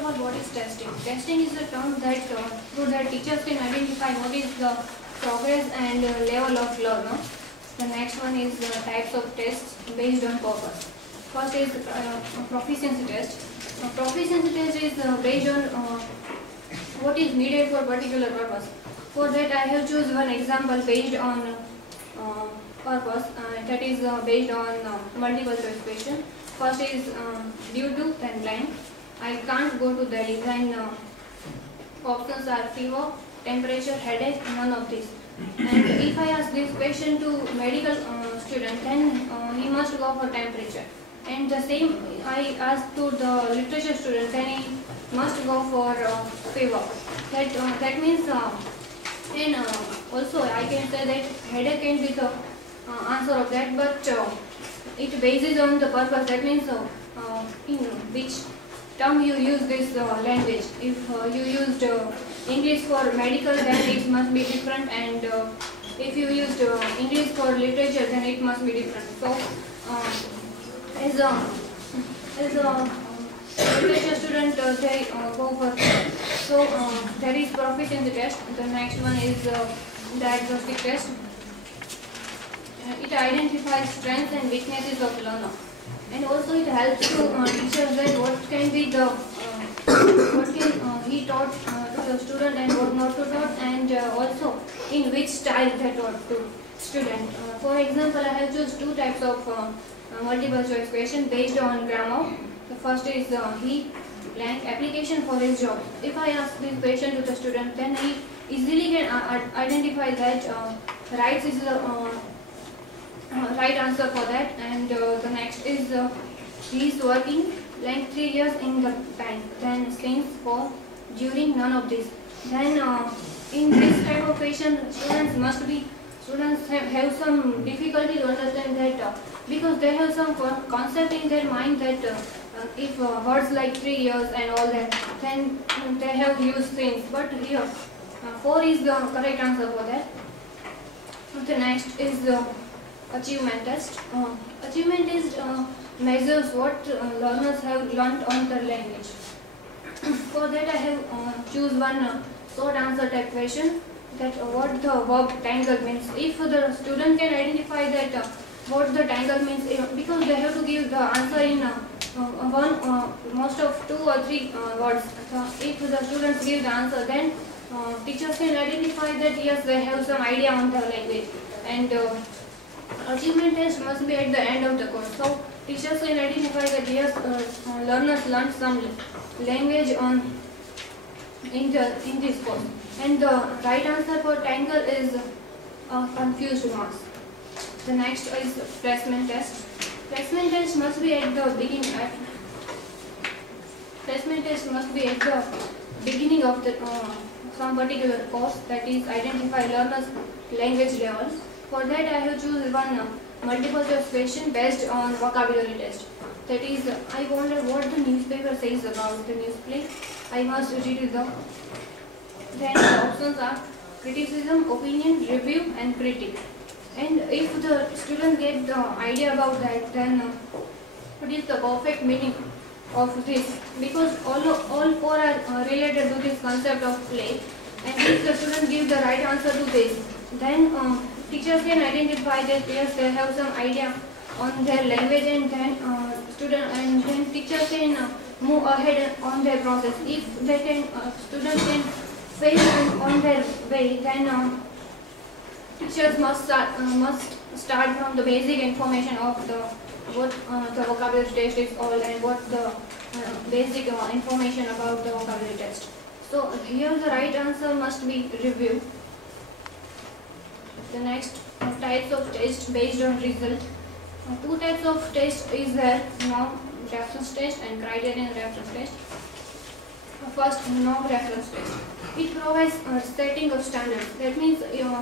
of all, what is testing? Testing is a term that through that teachers can identify what is the progress and level of learner. The next one is types of tests based on purpose. First is proficiency test. Proficiency test is based on what is needed for particular purpose. For that, I have choose one example based on purpose. That is based on multiple choice question. First is due to and blank. I can't go to Delhi. Then options are fever, temperature, headache, none of these. And if I ask this question to medical student, then he must go for temperature. And the same I ask to the literature student, then he must go for fever. That means, and also I can say that headache can be the answer of that, but it bases on the purpose. That means in which term you use this language. If you used English for medical, then it must be different, and if you used English for literature, then it must be different. So as a literature student, they go for so that is proficiency test. The next one is diagnostic test. It identifies strengths and weaknesses of learner, and also it helps to teachers that what can be the what can he taught to the student and what not to taught, and also in which style they taught to student. For example, I have choose two types of multiple choice question based on grammar. The first is he blank application for his job. If I ask this question to the student, then he easily can identify that rights is the right answer for that. And the next is he is working blank 3 years in the bank. Then since, for, during, none of this. Then in this type of question, students have some difficulty to understand that because they have some concept in their mind that if words like 3 years and all that, then they have used things. But here, 4 is the correct answer for that. The next is the achievement test. Achievement is measures what learners have learnt on their language. For that, I have choose one short answer type question, that what the verb tangle means. If the student can identify that what the tangle means, because they have to give the answer in most of 2 or 3 words. So if the students give the answer, then teachers can identify that yes, they have some idea on the language. And achievement test must be at the end of the course. So teachers can identify that yes, learners learned some language in this course. And the right answer for tangle is confused mass. The next is placement test. Placement test must be at the beginning. Placement test must be at the beginning of the some particular course, that is identify learners' language levels. For that, I have choose one multiple choice question based on vocabulary test. That is, I wonder what the newspaper says about the newsplay. I must read the. Then the options are criticism, opinion, review, and critic. And if the student get the idea about that, then what is the perfect meaning of this? Because all 4 are related to this concept of play. And if the student gives the right answer to this, then teachers can identify that yes, they have some idea on their language, and then teachers can move ahead on their process. If they can, students can fail on their way, then teachers must start from the basic information of what the vocabulary test is all, and what the basic information about the vocabulary test. So here the right answer must be review. The next types of test based on result. 2 types of test is there: norm reference test and criterion reference test. First, norm reference test. It provides setting of standards. That means,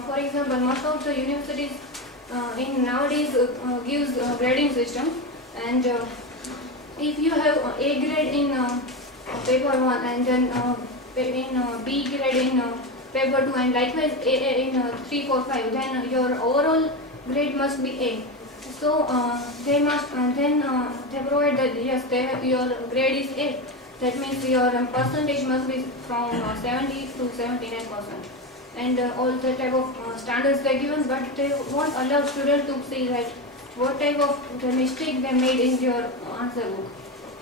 for example, most of the universities in nowadays gives grading system, and if you have A grade in paper 1 and then in B grade in paper 2 and likewise A in 3, 4, 5, then your overall grade must be A. So they must they provide that yes, your grade is A. That means your percentage must be from 70 to 79%. And all the type of standards they given, but they won't allow students to see that what type of the mistake they made in your answer book.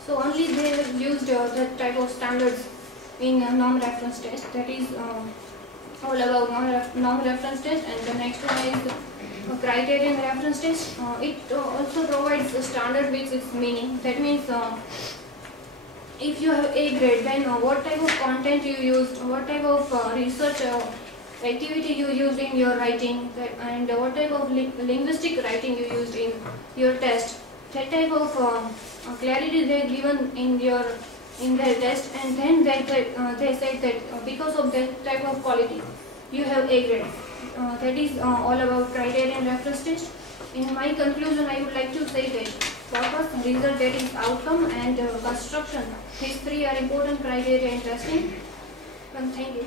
So only they have used that type of standards in norm-reference test. That is all about norm-reference test. And the next one is criterion reference test. It also provides a standard with its meaning. That means if you have A grade, then what type of content you use, what type of research activity you used in your writing, and what type of linguistic writing you used in your test. That type of clarity they are given in their test, and then they said that because of that type of quality, you have A grade. That is all about criterion reference test. In my conclusion, I would like to say that purpose, result, that is outcome, and construction. These three are important criteria in testing. And thank you.